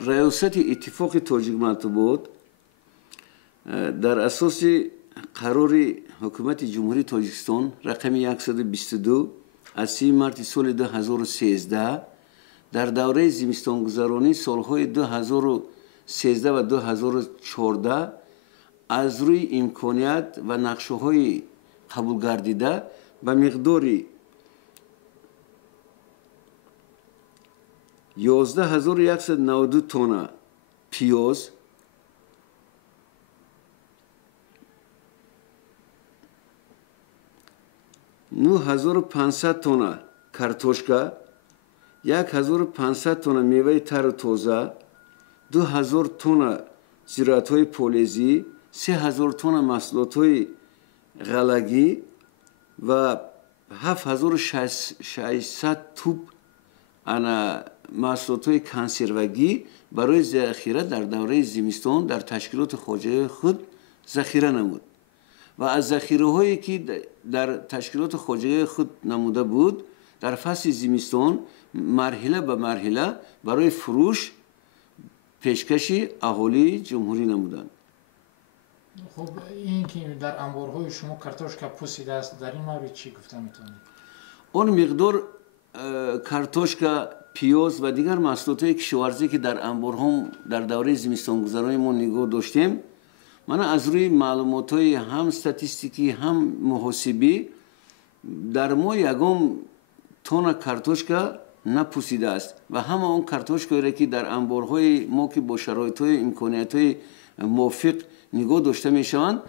ریاست اتفاق تاجیک مطبوعات در اساس قرار حکومت جمهوری تاجیکستان رقم 122 از 3 مارس سال 2013 در دوره زمستانگذرانی سالهای 2013 و 2014 از روی امکانیت و نقشه‌های قبول گردیده به مقداری 11192 تن پیاز، 9500 تن کارتوشکا، 1500 تن میوه تر و تازه، 2000 تن زراعت‌های پولیزی، 3000 تن محصولات‌های غلگی و 7600 توپ محصولات‌های کنسروگی برای ذخیره در دوره زمستان در تشکیلات خواجه خود ذخیره نمود و از ذخیره‌هایی که در تشکیلات خواجه خود نموده بود در فصل زمستان مرحله به مرحله برای فروش پیشکشی اهالی جمهوری نمودند. خب این که در انبارهای شما کارتوشکا پوسیده است، در این مورد چی گفته میتونید؟ اون مقدار کارتوشکا، پیاز و دیگر محصولات کشاورزی که در انبارها در دوره زمستانگذرانی ما نگاه داشتیم، من از روی معلومات‌های هم استاتستیکی هم محاسبی در ما یکم تن کارتوشکا نپوسیده است و همه اون کارتوشکایی که در انبارهای ما که با شرایط‌های امکانیت‌های موافق نگاه داشته میشوند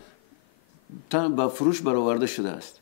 به فروش برآورده شده است.